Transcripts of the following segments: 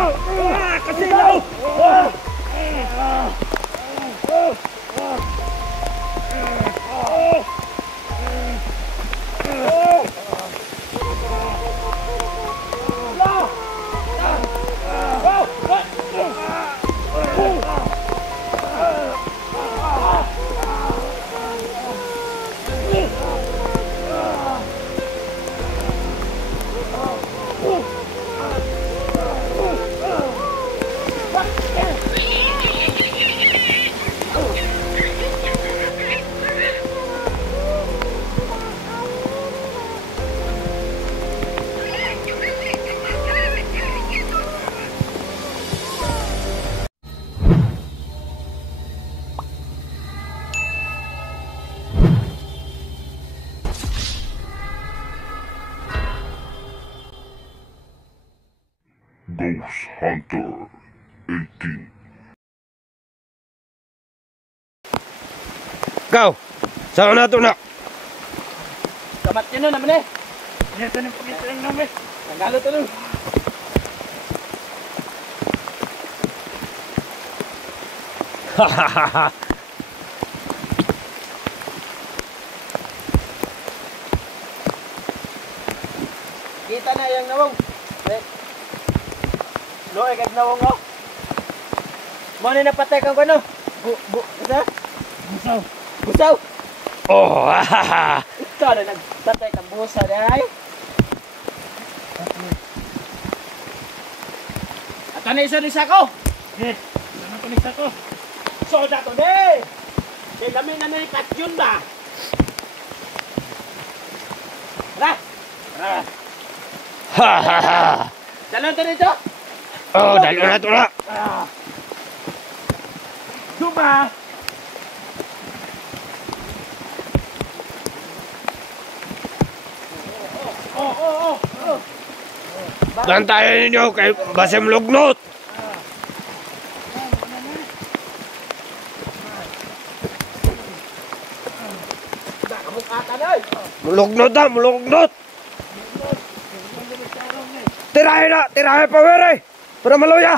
Kasilaw! Ghost Hunter 18. Kau, saan na ito na? Kamat nyo na naman eh. Ito na pagkita lang naman eh. Nagalo ito nun. Hahaha. Kita na yung nawong. No, kag nawong oh. Mo ni napatay kang ano? Isa? Busaw. Busaw. Oh, hahaha. Ito na nagpatay kang busaw dai. At ano isa ni sako? Yes. Ano ko ni sako? Soda to de. Kay lamin na ni yun ba? Ra. Ra. Hahaha. Dalon to dito. Oh, dali na ito na. Suma. Oh. Gantayan ninyo kay Basem Lugnot. Mulugnot na, mulugnot. Tirahin pa were. Para maluya.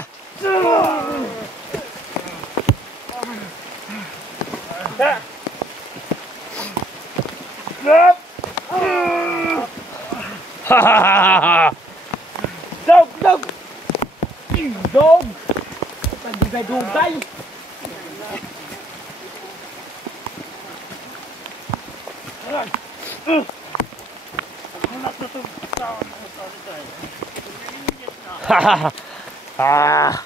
Hahaha. Dog! Dog! Dugay-dugay! Hahaha. Ah.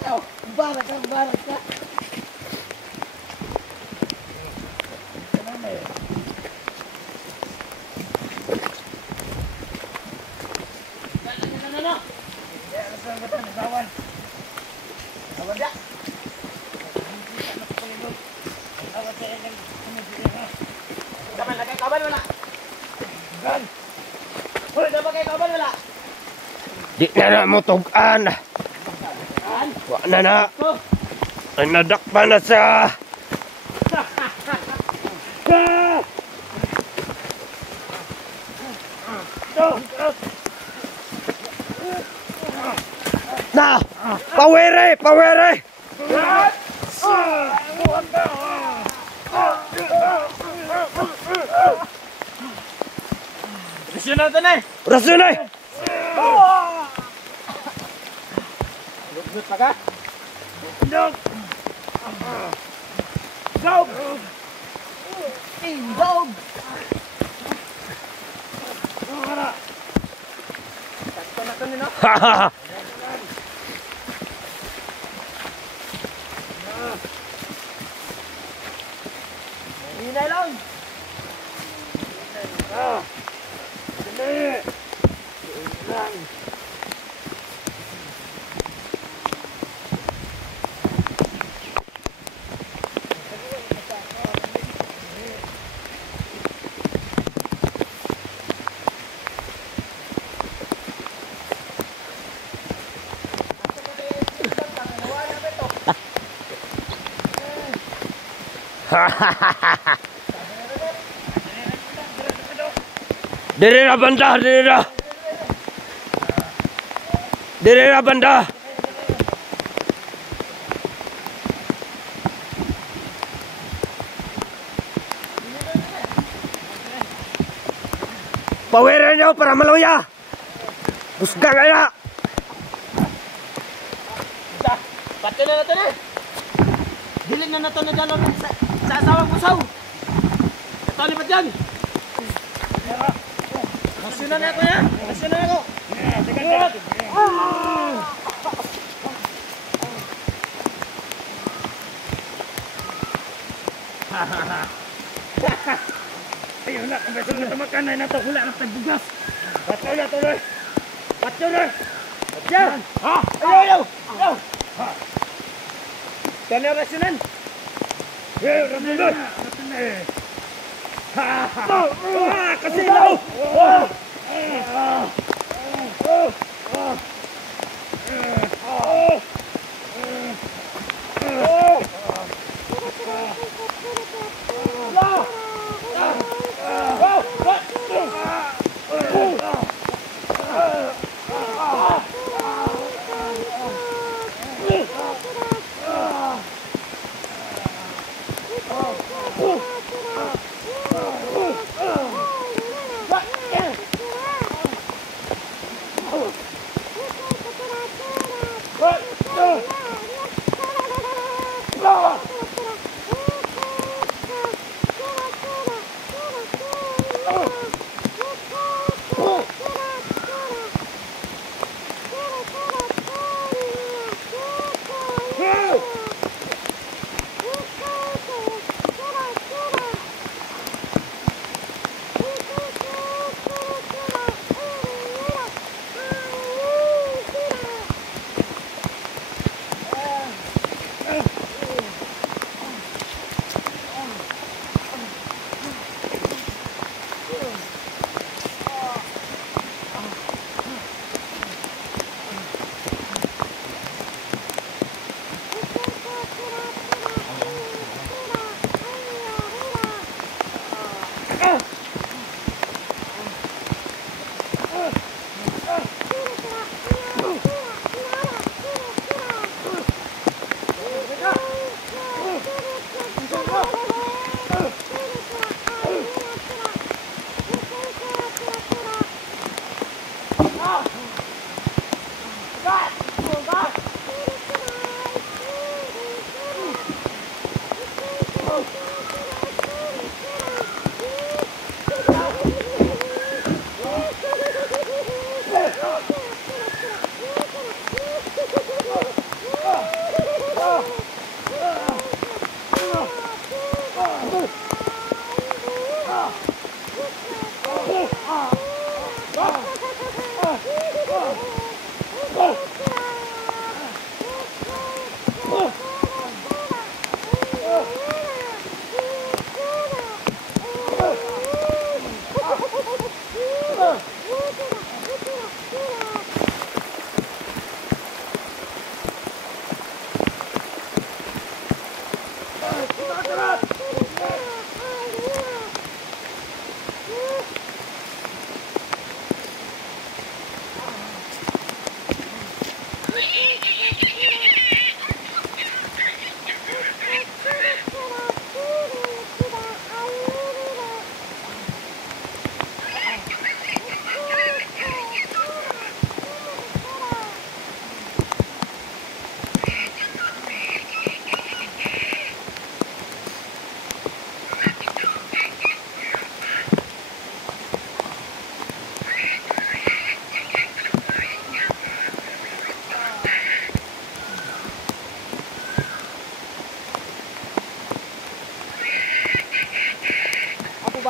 Tahu. Barat ka. Di na mo tugan. Wa na. Ay nadakpan na sa. Na! Pawere! Rasyon na! Lugod pa ka? Dog! Dog! Dog! Sakto na ito nino? Hahaha. Hinay lang! Dali! Lang! Diri na banda, diri na. Diri na banda. Pawirin nyo para maluya. Pusga kaya. Pati na natin eh. Dili na natin na dyan sa asawang busaw. Ito, lipat dyan. Nasyon na ako yan. Nasyon na ako. Ayun na, kung beso na tumakanay na ito, wala na tagbugas. Patyo na, tuloy. Patyo na. Patyo. Ha? Ayaw. Tanya rasyonan. Rasyonan. Kasilaw.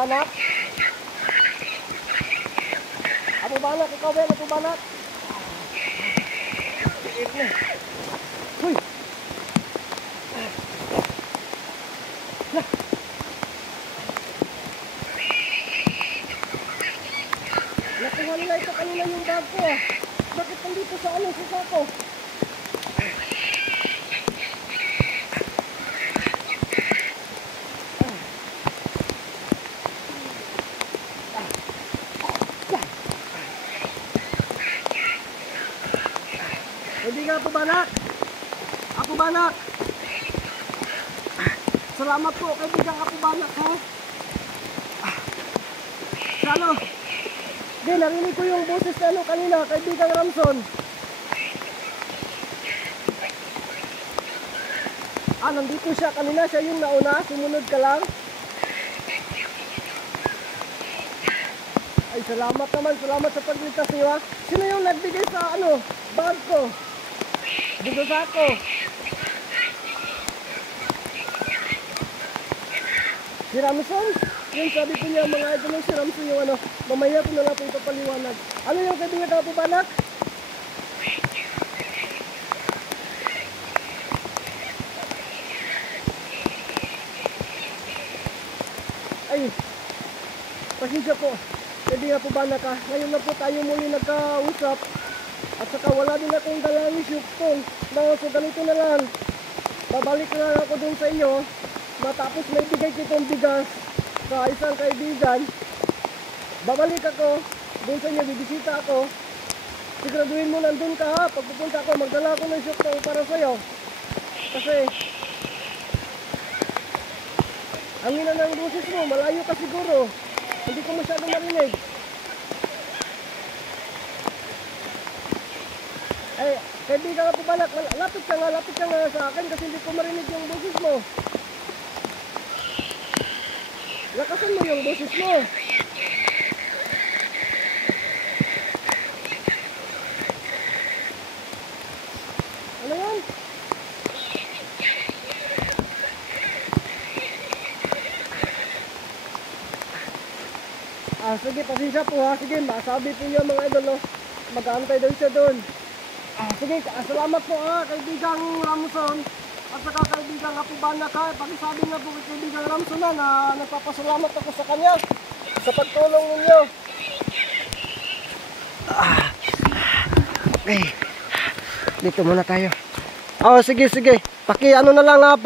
Banak. Abu Banak, ikaw ba? Abu Banak. Tiit na. Huy. Nakuha nila ito kanina yung bag ko ah. Bakit nandito sa ano sa sako? Apo Banak. Apo Banak. Salamat po, kaibigan Apo Banak, ha? Ano? Di, narinig ko yung boses na ano kanina, kaibigang Ramson. Nandito siya kanina, siya yung nauna, sumunod ka lang. Ay, salamat naman, salamat sa pagligtas niyo, ha? Sino yung nagbigay sa bag ko? Dito sa ako. Si Ramson? Yung sabi ko niya, mga idol ng si Ramson yung mamaya ko na lang po ipapaliwanag. Ano yung kaibigan Apo Banak? Ay, pasensya po. Kaibigan Apo Banak, ha? Ngayon na po tayo muli nagkausap. At saka wala din akong dalang isyuktong. So ganito na lang. Babalik na lang ako dun sa inyo. Matapos may bigay kitong bigas sa isang kaibigan, babalik ako dun sa inyo, bibisita ako. Siguraduhin mo nandun ka, ha. Pag pupunta ako, magdala ako ng syuktong para sa'yo. Kasi ang hina ng boses mo, malayo ka siguro. Hindi ko masyado marinig. Eh, kaibigan Apo Banak, lapit ka nga sa akin kasi hindi ko marinig yung boses mo. Lakasan mo yung boses mo. Ano yan? Sige, pasensya po, ha. Sige, masabi po yung mga idol, no. Mag-aantay daw siya doon. Sige, salamat po, ha, kaibigang Ramson. At saka kaibigang Apo Banak, ha. Pakisabi nga po kay kaibigang Ramson na nagpapasalamat ako sa kanya sa pagtulong ninyo. Okay. Dito muna tayo. Sige. Paki-ano na lang, ha.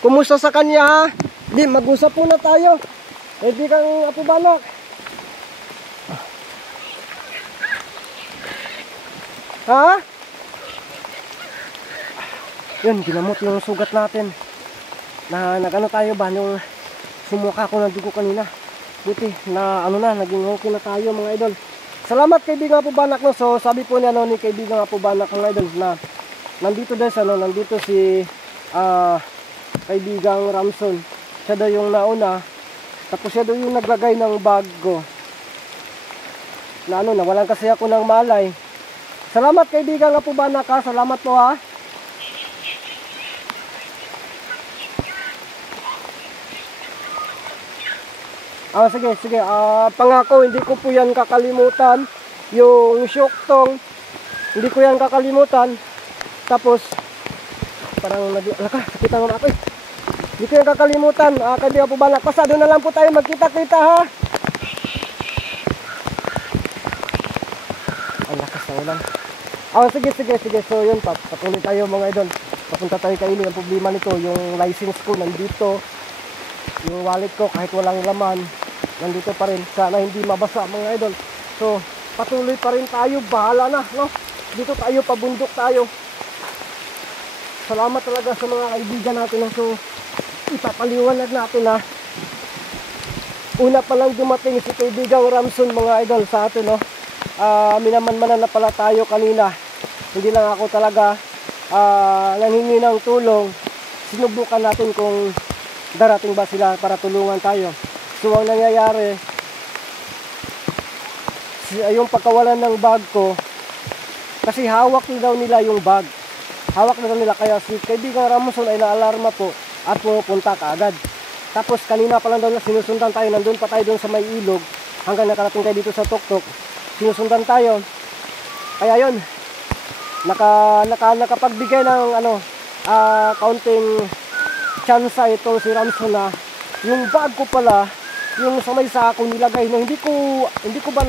Kumusta sa kanya, ha. Di, mag-usap muna tayo. Kaibigang Apo Banak. Ha? Yun, ginamot yung sugat natin. Nagano tayo ba nung sumuka ko ng dugo kanina. Buti na naging okay na tayo mga idol. Salamat kaibigan Apo Banak, no. So sabi po niya ni kaibigan Apo Banak mga idol na nandito daw nandito si kaibigang Ramson. Siya daw yung nauna. Tapos siya daw yung naglagay ng bag ko. Na nawalan kasi ako ng malay. Salamat kaibigan Apo Banak, ha. Salamat po, ha. Sige. Pangako, hindi ko po yan kakalimutan. Yung syuktong, hindi ko yan kakalimutan. Tapos, parang sakitan mo na ako, eh. Hindi ko yan kakalimutan. Kaibigan Apo Banak, pasado na lang po tayo magkita-kita, ha. Ang lakas ng ulan. Sige. So yun, patuloy tayo mga idol. Papunta tayo kay Ili. Ang problema nito, yung license ko nandito. Yung wallet ko kahit walang laman, nandito pa rin. Sana hindi mabasa mga idol. So patuloy pa rin tayo. Bahala na, no? Dito tayo, pabundok tayo. Salamat talaga sa mga kaibigan natin. So ipapaliwanag natin na una pa lang dumating si kaibigang Ramson mga idol sa atin, no? Minaman-manan na pala tayo kanina. Hindi lang ako talaga nanghingi ng tulong. Sinubukan natin kung darating ba sila para tulungan tayo. So ang nangyayari, yung pagkawalan ng bag ko, kasi hawak na daw nila yung bag. Hawak na daw nila, kaya si kaibigang Ramson ay naalarma po at pumunta kaagad. Tapos kanina pa lang daw sinusundan tayo, nandun pa tayo doon sa may ilog hanggang nakarating tayo dito sa tuktok. Sinusundan tayo. Kaya yun, nakapagbigay ng kaunting tsansa itong si Ramson na yung bag ko pala, yung sa may sako nilagay, no, hindi ko ba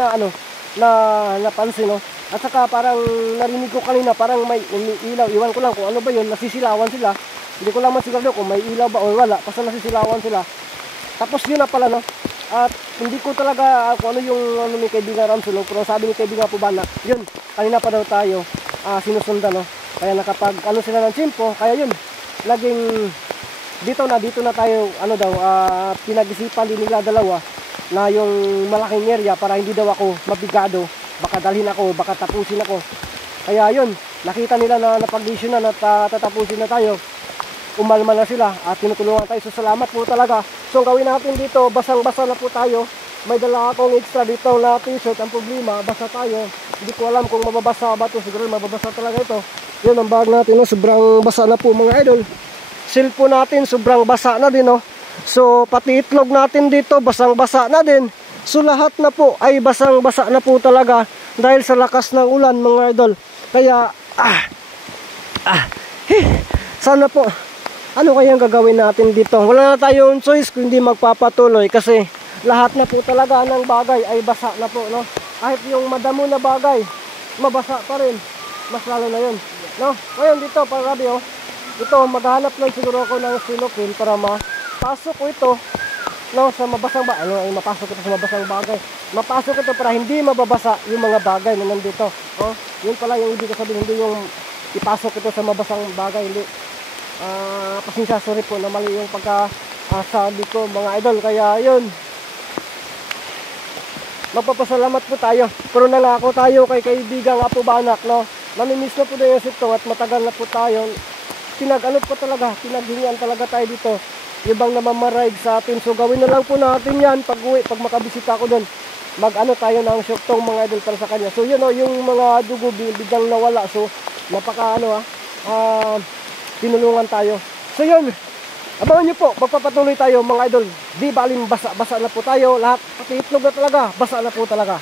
napansin, no. At saka parang narinig ko kanina parang may umiilaw. Iwan ko lang kung ano ba yun, nasisilawan sila. Hindi ko lang masigurado kung may ilaw ba o wala, basta nasisilawan sila. Tapos yun na pala, no. At hindi ko talaga kung ano yung ni kaibigan Ramson, pero sabi ni kaibigan Apo Banak, yun, kanina pa daw tayo. sinusundan, no? Kaya nakapag ano sila ng tiyempo, kaya yun, laging dito na tayo, ano daw, pinag-isipan din nila dalawa na yung malaking area para hindi daw ako mabigado, baka dalhin ako, baka tapusin ako. Kaya yun, nakita nila na napag-issue na at tatapusin na tayo. Umalma na sila at tinutulungan tayo. So salamat po talaga. So ang gawin natin dito, basang-basa na po tayo. May dala akong extra dito na t-shirt. Ang problema, basa tayo. Hindi ko alam kung mababasa ba ito. Siguro mababasa talaga ito. Yun ang bag natin, no? Sobrang basa na po mga idol. Cellphone natin sobrang basa na din, no? So pati itlog natin dito basang-basa na din. So lahat na po ay basang-basa na po talaga dahil sa lakas ng ulan mga idol. Kaya sana po, ano kayang gagawin natin dito? Wala na tayong choice kundi magpapatuloy kasi lahat na po talaga ng bagay ay basa na po, no? Kahit yung madamo na bagay, mabasa pa rin. Mas lalo na yun, no? Ngayon dito, para radio, ito, maghanap lang siguro ako ng silopin para mapasok ko ito, no, sa mabasang bagay. Ano ay mapasok ito sa mabasang bagay? Mapasok ito para hindi mababasa yung mga bagay na nandito. Oh, yun pala yung ibig ko sabihin, hindi yung ipasok ito sa mabasang bagay, hindi. Pasensya, sorry po na mali yung pagkasabi ko mga idol. Kaya yun, magpapasalamat po tayo. Pero nangako tayo kay kaibigang Apo Banak, no? Namimiss na po na yung sito at matagal na po tayo. Pinag-ano po talaga, pinaghingian talaga tayo dito. Ibang namamaraig sa atin. So gawin na lang po natin yan pag uwi, pag makabisita ko doon. Mag-ano tayo ng syuktong mga idol para sa kanya. So yun, yung mga dugo biglang nawala. So napaka tinulungan tayo. So yun, abangan nyo po, magpapatuloy tayo mga idol. Di baling basa na po tayo lahat, pati itlog na talaga, basa na po talaga.